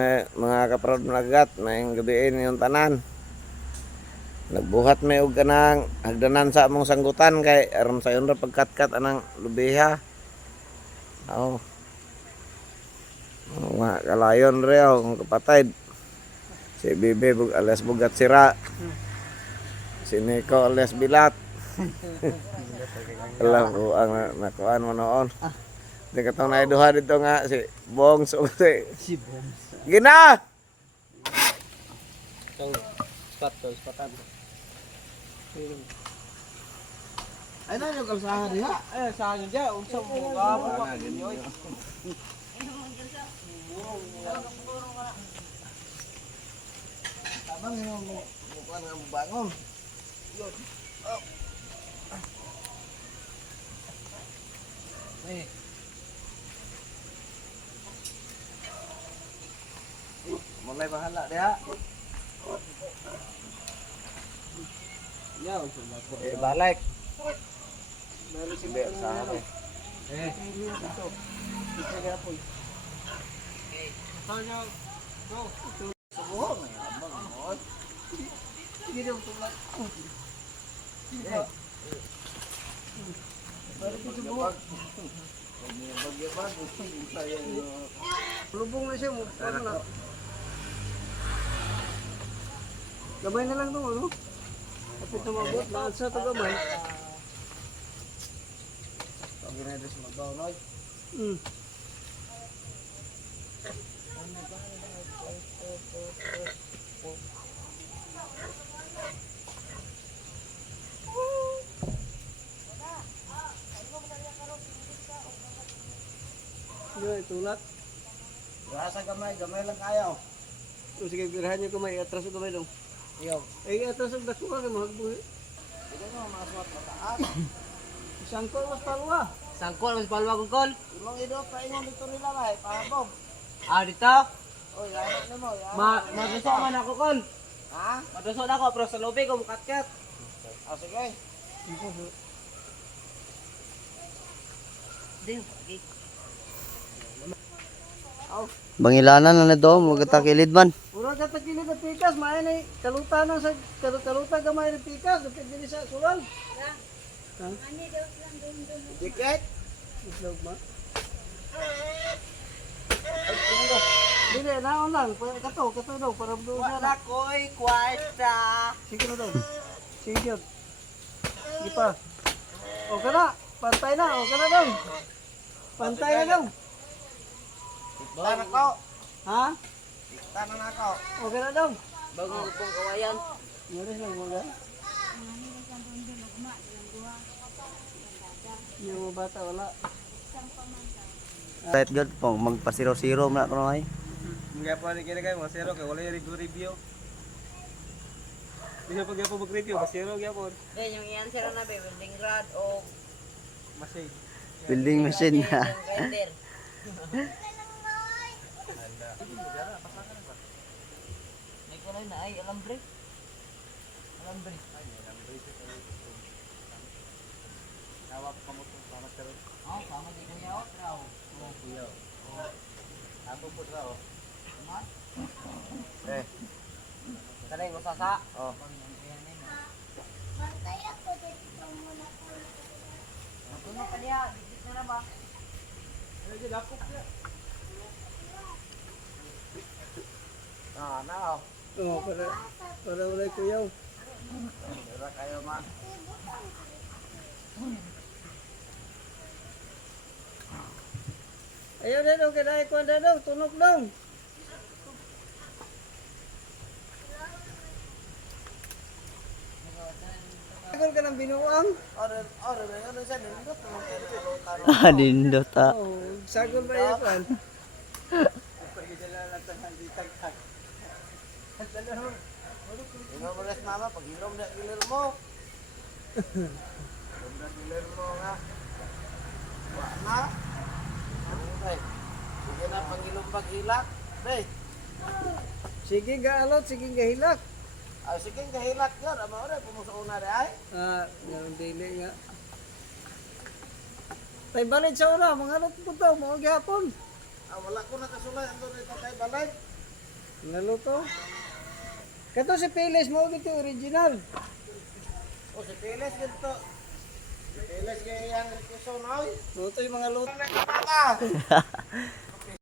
Mga kaprod nagat, may gabiin yung tanan. Nagbuhat may og kanang hagdanan sa among sanggutan kay aron sa yun pagkatkat anang lubiha. Oh. Mga kalayon rew ang kapatid. Si Bibi alias Bugat Sira. Si Nico alias Bilat. Alam ko ang nakuan mo noon. Di katong naiduha dito nga si Bongs o si Bongs. Gina! Spatan. Ay na yung kalsahan diha. Ay sa akin diya, unsa mo gabo pa ninyo. Tabang yung mukha nga bangon. Yun. Oh. Eh. Mulai bahala dia. Ya, balik. Balik si Ber sa akin. Dito. Dito kaya po. Tanya. Go. Subuh na abang mo. Sige daw tulad. Sige. Balik ko subuh. Bagi-bagi saya lubong na siya mo. Gamay na lang to, ano? Kapit na mabot, naansa ito gamay. Pag ginadres magbaw, Noy? Hindi, tulat. Rasa gamay lang kayo. Sige, birahan nyo kamay, atras yung kamay dong. Iyo. Eh, atras yung dako ka, mahagbuhi. Hindi mo, maswat mataas. Sangkol mas palwa. Sangkol mas palwa kong kol. Imong ido, paingon dito nila ba, pahabog. Ah, dito? O, yanap na mo, Maduso man ako kol. Ha? Maduso na ako, pero sa lobby ko mukatkat. Sige. Hindi, okay. Bangilanan na do, magtakilid man. Puro ka takilid na pikas, maayon ay kaluta na sa kaluta gamay na pikas, dapat din sa sulal. Ha? Ani daw lang doon. Tiket? Islog ma. Dili, naon lang, kato daw, para doon siya. Wala ko'y kwarta. Sige na daw. Sige yun. Sige pa. O ka na, pantay na, o ka na daw. Pantay na daw. Tangan ako. Ha? Tangan ako. O ka na daw. Bago kong kawayan. Meron lang mo ga? Yung mga bata wala. Right good po, magpasiro-siro na ko ay. Hindi pa rin kaya mga zero kaya wala yung review. Hindi pa po mag-review, masiro kaya po. Eh, yung iyan sila na building rod o Masay. Building machine na. grinder. May kulay na ay alambre. Alambre. Nawap pa mo itong pamas ka rin. Oh, sama di kuya o traw. Oo, kuya. Ako po sa o. Eh. Kanay mo sasa. Oh. Matulog ka niya, dikit na na ba? Ano dyan, ako siya. Na o. Oo, para wala yung kuyaw. Dira kayo ma. Ayaw na daw, kaya ikuan na daw, tunog daw. Sagol ka ng binuang. Oro na yun sa nindot. Ah, dindot ah. Oo, sagol ba yan kuan? Ino mo res mama, pag inom na ilir mo. Inom na ilir mo nga. Wala na. Okay. Sige na, pag-ilong pag-hilak. Hey. Sige gaalot, sige gahilak. Sige, kahilak yun. Ama oray, pumusuuna rin ay. Ganun dili nga. Tay balid sa una, mga alot po to, mga gihapon. Wala ko nakasulay. Ando rin kay balay. Naluto. Kato si Piles mo gito original. O si Piles ganito. Si Piles kaya yung requestion ay. Luto yung mga luto. Ang nagkapata.